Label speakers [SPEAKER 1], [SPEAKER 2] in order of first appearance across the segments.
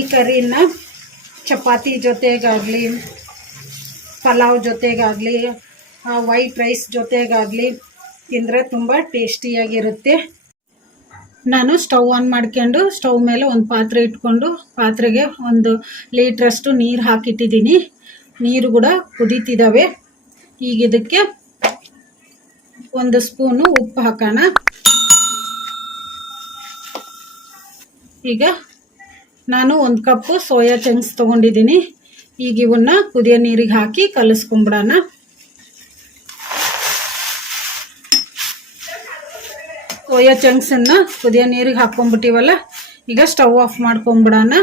[SPEAKER 1] ಈ ಕರಿನ ಚಪಾತಿ ಜೊತೆಗಾಗಲಿ, ಪಲಾವ್ ಜೊತೆಗಾಗಲಿ ವೈಟ್ ರೈಸ್ ಜೊತೆಗಾಗಲಿ ತಿಂದರೆ ತುಂಬ ಟೇಸ್ಟಿಯಾಗಿರುತ್ತೆ. ನಾನು ಸ್ಟವ್ ಆನ್ ಮಾಡ್ಕೊಂಡು ಸ್ಟವ್ ಮೇಲೆ ಒಂದು ಪಾತ್ರೆ ಇಟ್ಕೊಂಡು ಪಾತ್ರೆಗೆ ಒಂದು ಲೀಟ್ರಷ್ಟು ನೀರು ಹಾಕಿಟ್ಟಿದ್ದೀನಿ. ನೀರು ಕೂಡ ಕುದೀತಿದ್ದಾವೆ ಈಗ ಇದಕ್ಕೆ ಒಂದು ಸ್ಪೂನು ಉಪ್ಪು ಹಾಕೋಣ. ಈಗ ನಾನು ಒಂದು ಕಪ್ಪು ಸೋಯಾ ಚಂಕ್ಸ್ ತೊಗೊಂಡಿದ್ದೀನಿ. ಈಗ ಇವನ್ನ ಕುದಿಯ ನೀರಿಗೆ ಹಾಕಿ ಕಲಿಸ್ಕೊಂಬಿಡೋಣ. ಸೋಯಾ ಚಂಕ್ಸನ್ನು ಕುದಿಯ ನೀರಿಗೆ ಹಾಕ್ಕೊಂಬಿಟ್ಟಿವಲ್ಲ ಈಗ ಸ್ಟವ್ ಆಫ್ ಮಾಡ್ಕೊಂಬಿಡೋಣ.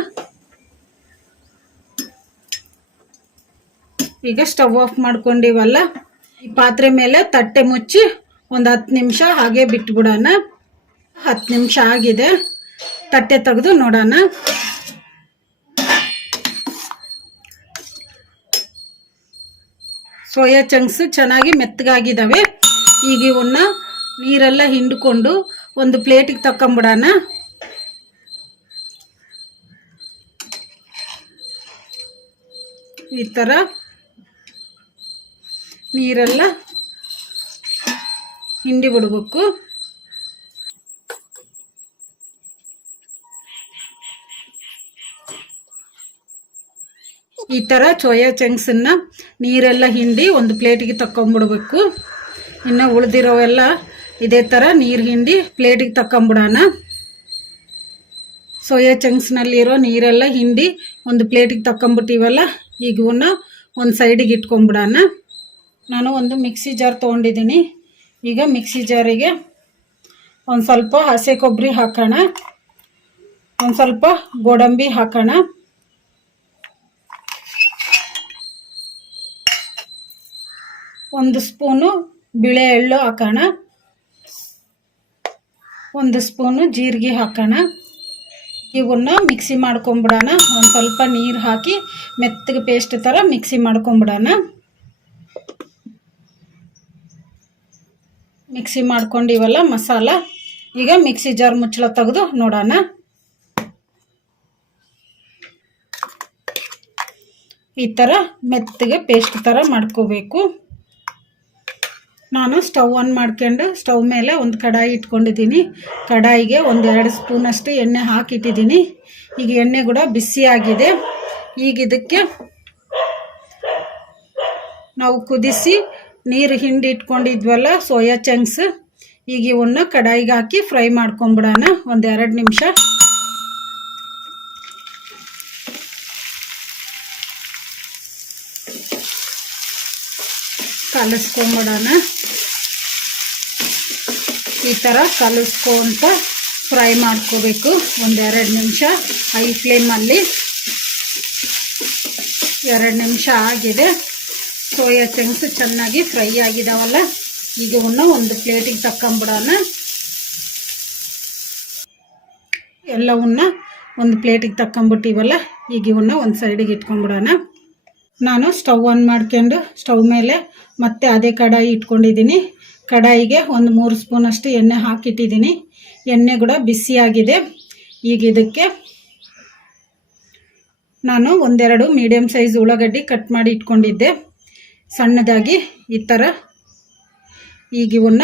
[SPEAKER 1] ಈಗ ಸ್ಟವ್ ಆಫ್ ಮಾಡ್ಕೊಂಡಿವಲ್ಲ, ಈ ಪಾತ್ರೆ ಮೇಲೆ ತಟ್ಟೆ ಮುಚ್ಚಿ ಒಂದು ಹತ್ತು ನಿಮಿಷ ಹಾಗೆ ಬಿಟ್ಬಿಡೋಣ. ಹತ್ತು ನಿಮಿಷ ಆಗಿದೆ. ತಟ್ಟೆ ತೆಗೆದು ನೋಡೋಣ. ಸೋಯಾ ಚಂಕ್ಸ್ ಚೆನ್ನಾಗಿ ಮೆತ್ತಗಾಗಿದ್ದಾವೆ ಈಗ ಇವನ್ನ ನೀರೆಲ್ಲ ಹಿಂಡ್ಕೊಂಡು ಒಂದು ಪ್ಲೇಟಿಗೆ ತಕೊಂಬಿಡೋಣ ಈ ಥರ ನೀರೆಲ್ಲ ಹಿಂಡಿ ಬಿಡ್ಬೇಕು. ಈ ಥರ ಸೋಯಾ ಚಂಕ್ಸನ್ನು ನೀರೆಲ್ಲ ಹಿಂಡಿ ಒಂದು ಪ್ಲೇಟಿಗೆ ತಕೊಂಬಿಡ್ಬೇಕು ಇನ್ನು ಉಳಿದಿರೋವೆಲ್ಲ ಇದೇ ಥರ ನೀರು ಹಿಂಡಿ ಪ್ಲೇಟಿಗೆ ತಕ್ಕೊಂಬಿಡೋಣ. ಸೋಯಾ ಚಂಕ್ಸ್ನಲ್ಲಿರೋ ನೀರೆಲ್ಲ ಹಿಂಡಿ ಒಂದು ಪ್ಲೇಟಿಗೆ ತಕ್ಕೊಂಬಿಟ್ಟಿವಲ್ಲ, ಈಗ ಒಂದು ಸೈಡಿಗೆ ಇಟ್ಕೊಂಬಿಡೋಣ. ನಾನು ಒಂದು ಮಿಕ್ಸಿ ಜಾರ್ ತೊಗೊಂಡಿದ್ದೀನಿ. ಈಗ ಮಿಕ್ಸಿ ಜಾರಿಗೆ ಒಂದು ಸ್ವಲ್ಪ ಹಸಿ ಕೊಬ್ಬರಿ ಹಾಕೋಣ. ಒಂದು ಸ್ವಲ್ಪ ಗೋಡಂಬಿ ಹಾಕೋಣ. ಒಂದು ಸ್ಪೂನು ಬಿಳೆ ಎಳ್ಳು ಹಾಕೋಣ. ಒಂದು ಸ್ಪೂನು ಜೀರಿಗೆ ಹಾಕೋಣ. ಇವನ್ನ ಮಿಕ್ಸಿ ಮಾಡ್ಕೊಂಬಿಡೋಣ. ಒಂದು ಸ್ವಲ್ಪ ನೀರು ಹಾಕಿ ಮೆತ್ತಗೆ ಪೇಸ್ಟ್ ಥರ ಮಿಕ್ಸಿ ಮಾಡ್ಕೊಂಬಿಡೋಣ. ಮಿಕ್ಸಿ ಮಾಡ್ಕೊಂಡಿವಲ್ಲ ಮಸಾಲ. ಈಗ ಮಿಕ್ಸಿ ಜಾರ್ ಮುಚ್ಚಳ ತೆಗೆದು ನೋಡೋಣ. ಈ ಥರ ಮೆತ್ತಗೆ ಪೇಸ್ಟ್ ಥರ ಮಾಡ್ಕೋಬೇಕು. ನಾನು ಸ್ಟವ್ ಆನ್ ಮಾಡ್ಕೊಂಡು ಸ್ಟವ್ ಮೇಲೆ ಒಂದು ಕಡಾಯಿ ಇಟ್ಕೊಂಡಿದ್ದೀನಿ. ಕಡಾಯಿಗೆ ಒಂದು ಎರಡು ಸ್ಪೂನಷ್ಟು ಎಣ್ಣೆ ಹಾಕಿಟ್ಟಿದ್ದೀನಿ. ಈಗ ಎಣ್ಣೆ ಕೂಡ ಬಿಸಿಯಾಗಿದೆ. ಈಗ ಇದಕ್ಕೆ ನಾವು ಕುದಿಸಿ ನೀರು ಹಿಂಡಿ ಇಟ್ಕೊಂಡಿದ್ವಲ್ಲ, ಸೋಯಾ ಚಂಕ್ಸ್ ಈಗ ಇವನ್ನ ಕಡಾಯಿಗೆ ಹಾಕಿ ಫ್ರೈ ಮಾಡ್ಕೊಂಬಿಡೋಣ. ಒಂದು ಎರಡು ನಿಮಿಷ. ಕಲಿಸ್ಕೊಂಬಿಡೋಣ. ಈ ಥರ ಕಲಿಸ್ಕೊಂತ ಫ್ರೈ ಮಾಡ್ಕೋಬೇಕು. ಒಂದೆರಡು ನಿಮಿಷ. ಹೈ ಫ್ಲೇಮಲ್ಲಿ ಎರಡು ನಿಮಿಷ ಆಗಿದೆ. ಸೋಯಾ ಚಂಕ್ಸ್ ಚೆನ್ನಾಗಿ ಫ್ರೈ ಆಗಿದಾವಲ್ಲ. ಈಗ ಇವನ್ನ ಒಂದು ಪ್ಲೇಟಿಗೆ ತಕ್ಕೊಂಬಿಡೋಣ. ಎಲ್ಲವನ್ನ ಒಂದು ಪ್ಲೇಟಿಗೆ ತಕ್ಕೊಂಬಿಟ್ಟಿವಲ್ಲ. ಈಗ ಇವನ್ನ ಒಂದು ಸೈಡಿಗೆ ಇಟ್ಕೊಂಬಿಡೋಣ ನಾನು ಸ್ಟವ್ ಆನ್ ಮಾಡ್ಕೊಂಡು, ಸ್ಟವ್ ಮೇಲೆ ಮತ್ತೆ ಅದೇ ಕಡಾಯಿ ಇಟ್ಕೊಂಡಿದ್ದೀನಿ. ಕಡಾಯಿಗೆ ಒಂದು ಮೂರು ಸ್ಪೂನಷ್ಟು ಎಣ್ಣೆ ಹಾಕಿಟ್ಟಿದ್ದೀನಿ. ಎಣ್ಣೆ ಕೂಡ ಬಿಸಿಯಾಗಿದೆ. ಈಗ ಇದಕ್ಕೆ ನಾನು ಒಂದೆರಡು ಮೀಡಿಯಮ್ ಸೈಜ್ ಉಳ್ಳಾಗಡ್ಡಿ ಕಟ್ ಮಾಡಿ ಇಟ್ಕೊಂಡಿದ್ದೆ. ಸಣ್ಣದಾಗಿ ಈ ಥರ ಈಗ ಇವನ್ನ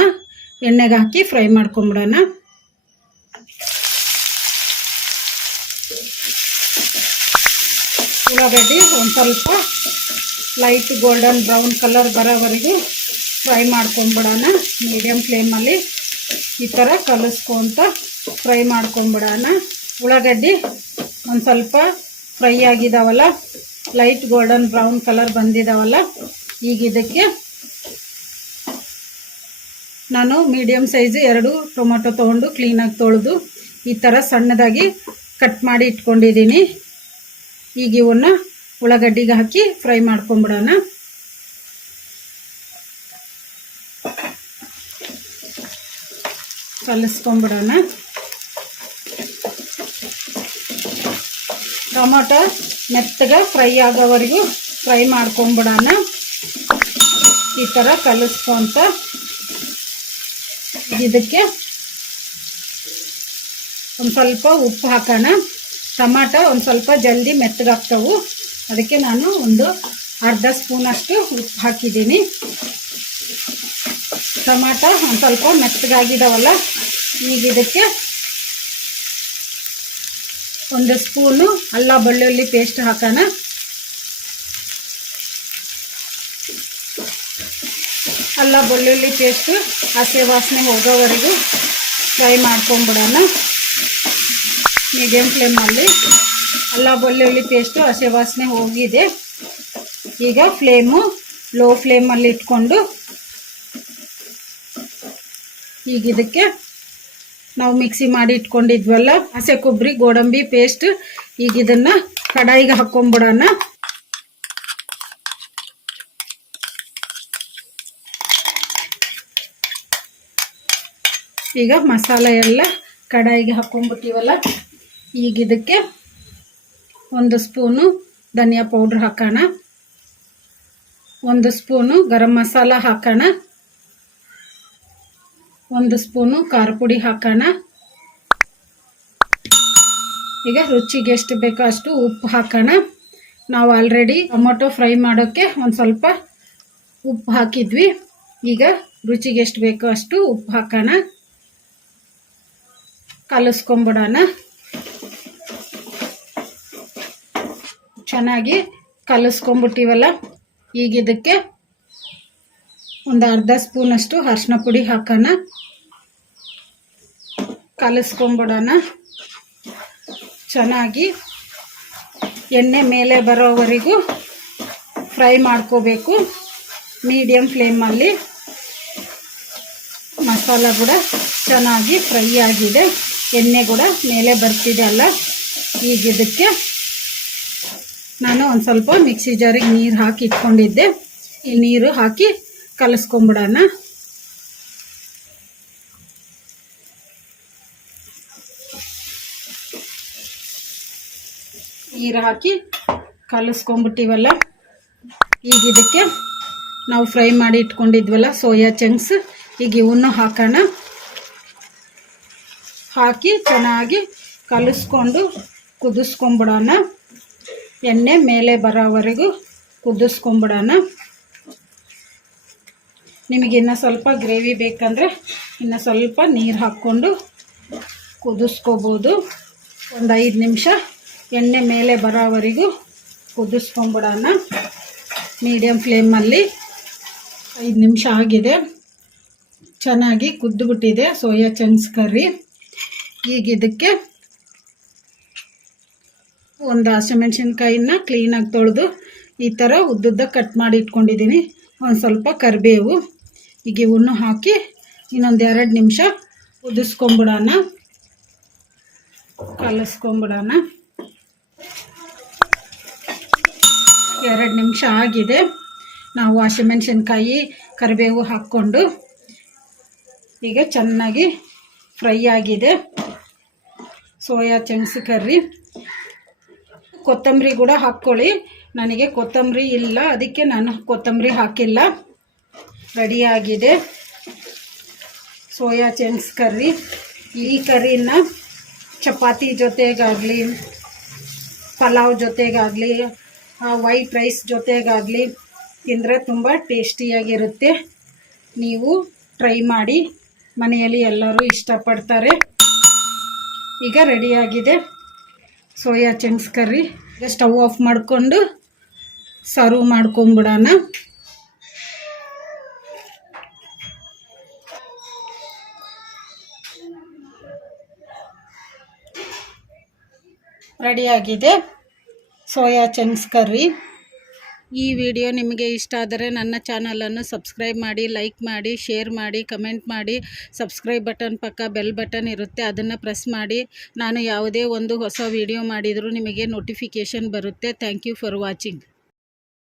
[SPEAKER 1] ಎಣ್ಣೆಗೆ ಹಾಕಿ ಫ್ರೈ ಮಾಡ್ಕೊಂಬಿಡೋಣ. ಉಳ್ಳಾಗಡ್ಡಿ ಒಂದು ಸ್ವಲ್ಪ ಲೈಟ್ ಗೋಲ್ಡನ್ ಬ್ರೌನ್ ಕಲರ್ ಬರೋವರೆಗೂ ಫ್ರೈ ಮಾಡ್ಕೊಂಬಿಡೋಣ. ಮೀಡಿಯಮ್ ಫ್ಲೇಮಲ್ಲಿ ಈ ಥರ ಕಲಿಸ್ಕೊತ ಫ್ರೈ ಮಾಡ್ಕೊಂಬಿಡೋಣ. ಉಳ್ಳಾಗಡ್ಡಿ ಒಂದು ಸ್ವಲ್ಪ ಫ್ರೈ ಆಗಿದಾವಲ್ಲ, ಲೈಟ್ ಗೋಲ್ಡನ್ ಬ್ರೌನ್ ಕಲರ್ ಬಂದಿದಾವಲ್ಲ, ಈಗ ಇದಕ್ಕೆ ನಾನು ಮೀಡಿಯಮ್ ಸೈಜ್ ಎರಡು ಟೊಮೊಟೊ ತೊಗೊಂಡು ಕ್ಲೀನಾಗಿ ತೊಳೆದು ಈ ಥರ ಸಣ್ಣದಾಗಿ ಕಟ್ ಮಾಡಿ ಇಟ್ಕೊಂಡಿದ್ದೀನಿ. ಈಗ ಇವನ್ನ ಉಳ್ಳಾಗಡ್ಡಿಗೆ ಹಾಕಿ ಫ್ರೈ ಮಾಡ್ಕೊಂಬಿಡೋಣ. ಕಲಿಸ್ಕೊಂಬಿಡೋಣ. ಟೊಮೊಟೊ ಮೆತ್ತಗೆ ಫ್ರೈ ಆಗೋವರೆಗೂ ಫ್ರೈ ಮಾಡ್ಕೊಂಬಿಡೋಣ. ಈ ಥರ ಕಲಿಸ್ಕೊಂತ ಇದಕ್ಕೆ ಒಂದು ಸ್ವಲ್ಪ ಉಪ್ಪು ಹಾಕೋಣ. ಟೊಮಾಟೊ ಒಂದು ಸ್ವಲ್ಪ ಜಲ್ದಿ ಮೆತ್ತಗಾಗ್ತವು. ಅದಕ್ಕೆ ನಾನು ಒಂದು ಅರ್ಧ ಸ್ಪೂನಷ್ಟು ಉಪ್ಪು ಹಾಕಿದ್ದೀನಿ. ಟಮಾಟ ಒಂದು ಸ್ವಲ್ಪ ಮೆತ್ತಗಾಗಿದಾವಲ್ಲ ಈಗ ಇದಕ್ಕೆ ಒಂದು ಸ್ಪೂನು ಅಲ್ಲ ಬೆಳ್ಳುಳ್ಳಿ ಪೇಸ್ಟ್ ಹಾಕೋಣ. ಅಲ್ಲ ಬೆಳ್ಳುಳ್ಳಿ ಪೇಸ್ಟು ಹಸಿ ವಾಸನೆ ಹೋಗೋವರೆಗೂ ಫ್ರೈ ಮಾಡ್ಕೊಂಬಿಡೋಣ ಮೀಡಿಯಮ್ ಫ್ಲೇಮಲ್ಲಿ ಅಲ್ಲ ಬೆಳ್ಳುಳ್ಳಿ ಪೇಸ್ಟು ಹಸಿ ವಾಸನೆ ಹೋಗಿದೆ. ಈಗ ಫ್ಲೇಮು ಲೋ ಫ್ಲೇಮಲ್ಲಿ ಇಟ್ಕೊಂಡು ಈಗ ಇದಕ್ಕೆ ನಾವು ಮಿಕ್ಸಿ ಮಾಡಿ ಇಟ್ಕೊಂಡಿದ್ವಲ್ಲ, ಹಸೆ ಕೊಬ್ಬರಿ, ಗೋಡಂಬಿ ಪೇಸ್ಟ್ ಈಗ ಇದನ್ನು ಕಡಾಯಿಗೆ ಹಾಕ್ಕೊಂಬಿಡೋಣ. ಈಗ ಮಸಾಲೆ ಎಲ್ಲ ಕಡಾಯಿಗೆ ಹಾಕೊಂಡ್ಬಿಟ್ಟಿವಲ್ಲ ಈಗ ಇದಕ್ಕೆ ಒಂದು ಸ್ಪೂನು ಧನಿಯಾ ಪೌಡ್ರ್ ಹಾಕೋಣ. ಒಂದು ಸ್ಪೂನು ಗರಂ ಮಸಾಲ ಹಾಕೋಣ. ಒಂದು ಸ್ಪೂನು ಖಾರ ಪುಡಿ ಹಾಕೋಣ. ಈಗ ರುಚಿಗೆ ಎಷ್ಟು ಬೇಕೋ ಅಷ್ಟು ಉಪ್ಪು ಹಾಕೋಣ. ನಾವು ಆಲ್ರೆಡಿ ಟೊಮೊಟೊ ಫ್ರೈ ಮಾಡೋಕ್ಕೆ ಒಂದು ಸ್ವಲ್ಪ ಉಪ್ಪು ಹಾಕಿದ್ವಿ. ಈಗ ರುಚಿಗೆ ಎಷ್ಟು ಬೇಕೋ ಅಷ್ಟು ಉಪ್ಪು ಹಾಕೋಣ. ಕಲಸ್ಕೊಂಬಿಡೋಣ. ಚೆನ್ನಾಗಿ ಕಲಿಸ್ಕೊಂಬಿಟ್ಟಿವಲ್ಲ, ಈಗ ಇದಕ್ಕೆ ಒಂದು ಅರ್ಧ ಸ್ಪೂನಷ್ಟು ಅರ್ಶಿನ ಪುಡಿ ಹಾಕೋಣ. ಕಲಸ್ಕೊಂಬಿಡೋಣ. ಚೆನ್ನಾಗಿ ಎಣ್ಣೆ ಮೇಲೆ ಬರೋವರೆಗೂ ಫ್ರೈ ಮಾಡ್ಕೋಬೇಕು. ಮೀಡಿಯಮ್ ಫ್ಲೇಮಲ್ಲಿ ಮಸಾಲ ಕೂಡ ಚೆನ್ನಾಗಿ ಫ್ರೈ ಆಗಿದೆ. ಎಣ್ಣೆ ಕೂಡ ಮೇಲೆ ಬರ್ತಿದೆ ಅಲ್ಲ. ಈಗ ಇದಕ್ಕೆ ನಾನು ಒಂದು ಸ್ವಲ್ಪ ಮಿಕ್ಸಿ ಜಾರಿಗೆ ನೀರು ಹಾಕಿ ಇಟ್ಕೊಂಡಿದ್ದೆ. ಈ ನೀರು ಹಾಕಿ ಕಲಿಸ್ಕೊಂಬಿಡೋಣ. ನೀರು ಹಾಕಿ ಕಲಿಸ್ಕೊಂಬಿಟ್ಟಿವಲ್ಲ, ಈಗ ಇದಕ್ಕೆ ನಾವು ಫ್ರೈ ಮಾಡಿ ಇಟ್ಕೊಂಡಿದ್ವಲ್ಲ ಸೋಯಾ ಚಂಕ್ಸ್, ಈಗ ಇವನ್ನು ಹಾಕೋಣ. ಹಾಕಿ ಚೆನ್ನಾಗಿ ಕಲಿಸ್ಕೊಂಡು ಕುದಿಸ್ಕೊಂಬಿಡೋಣ. ಎಣ್ಣೆ ಮೇಲೆ ಬರೋವರೆಗೂ ಕುದಿಸ್ಕೊಂಬಿಡೋಣ. ನಿಮಗೆ ಇನ್ನು ಸ್ವಲ್ಪ ಗ್ರೇವಿ ಬೇಕಂದರೆ ಇನ್ನು ಸ್ವಲ್ಪ ನೀರು ಹಾಕ್ಕೊಂಡು ಕುದಿಸ್ಕೋಬೋದು. ಒಂದು ಐದು ನಿಮಿಷ ಎಣ್ಣೆ ಮೇಲೆ ಬರೋವರೆಗೂ ಕುದಿಸ್ಕೊಂಬಿಡೋಣ. ಮೀಡಿಯಮ್ ಫ್ಲೇಮಲ್ಲಿ ಐದು ನಿಮಿಷ ಆಗಿದೆ. ಚೆನ್ನಾಗಿ ಕುದ್ದುಬಿಟ್ಟಿದೆ ಸೋಯಾ ಚಂಕ್ಸ್ ಕರ್ರಿ. ಈಗ ಇದಕ್ಕೆ ಒಂದು ಹಸಿಮೆಣ್ಸಿನ್ಕಾಯಿನ ಕ್ಲೀನಾಗಿ ತೊಳೆದು ಈ ಥರ ಉದ್ದುದ್ದ ಕಟ್ ಮಾಡಿ ಇಟ್ಕೊಂಡಿದ್ದೀನಿ. ಒಂದು ಸ್ವಲ್ಪ ಕರಿಬೇವು. ಈಗ ಇವನ್ನು ಹಾಕಿ ಇನ್ನೊಂದು ಎರಡು ನಿಮಿಷ ಕುದಿಸ್ಕೊಂಬಿಡೋಣ. ಕಲಸ್ಕೊಂಬಿಡೋಣ. ಎರಡು ನಿಮಿಷ ಆಗಿದೆ. ನಾವು ಹಸಿಮೆಣ್ಸಿನ್ಕಾಯಿ, ಕರಿಬೇವು ಹಾಕ್ಕೊಂಡು ಈಗ ಚೆನ್ನಾಗಿ ಫ್ರೈ ಆಗಿದೆ. Soya chunks curry. ಕೊತ್ತಂಬರಿ ಕೂಡ ಹಾಕ್ಕೊಳ್ಳಿ. ನನಗೆ ಕೊತ್ತಂಬರಿ ಇಲ್ಲ, ಅದಕ್ಕೆ ನಾನು ಕೊತ್ತಂಬರಿ ಹಾಕಿಲ್ಲ. ರೆಡಿಯಾಗಿದೆ. Soya chunks curry. ಈ ಕರ್ರಿನ ಚಪಾತಿ ಜೊತೆಗಾಗಲಿ, ಪಲಾವ್ ಜೊತೆಗಾಗಲಿ ವೈಟ್ ರೈಸ್ ಜೊತೆಗಾಗಲಿ ತಿಂದರೆ ತುಂಬ ಟೇಸ್ಟಿಯಾಗಿರುತ್ತೆ. ನೀವು ಟ್ರೈ ಮಾಡಿ, ಮನೆಯಲ್ಲಿ ಎಲ್ಲರೂ ಇಷ್ಟಪಡ್ತಾರೆ. ಈಗ ರೆಡಿಯಾಗಿದೆ ಸೋಯಾ ಚೆನ್ಸ್ ಕರ್ರಿ. ಈಗ ಸ್ಟವ್ ಆಫ್ ಮಾಡಿಕೊಂಡು ಸರ್ವ್ ಮಾಡ್ಕೊಂಬಿಡೋಣ. ರೆಡಿಯಾಗಿದೆ. Soya chunks curry. ಈ ವಿಡಿಯೋ ನಿಮಗೆ ಇಷ್ಟ ಆದರೆ ನನ್ನ ಚಾನಲನ್ನು ಸಬ್ಸ್ಕ್ರೈಬ್ ಮಾಡಿ, ಲೈಕ್ ಮಾಡಿ, ಶೇರ್ ಮಾಡಿ, ಕಮೆಂಟ್ ಮಾಡಿ. ಸಬ್ಸ್ಕ್ರೈಬ್ ಬಟನ್ ಪಕ್ಕ ಬೆಲ್ ಬಟನ್ ಇರುತ್ತೆ, ಅದನ್ನು ಪ್ರೆಸ್ ಮಾಡಿ. ನಾನು ಯಾವುದೇ ಒಂದು ಹೊಸ ವಿಡಿಯೋ ಮಾಡಿದರೂ ನಿಮಗೆ ನೋಟಿಫಿಕೇಷನ್ ಬರುತ್ತೆ. Thank you for watching.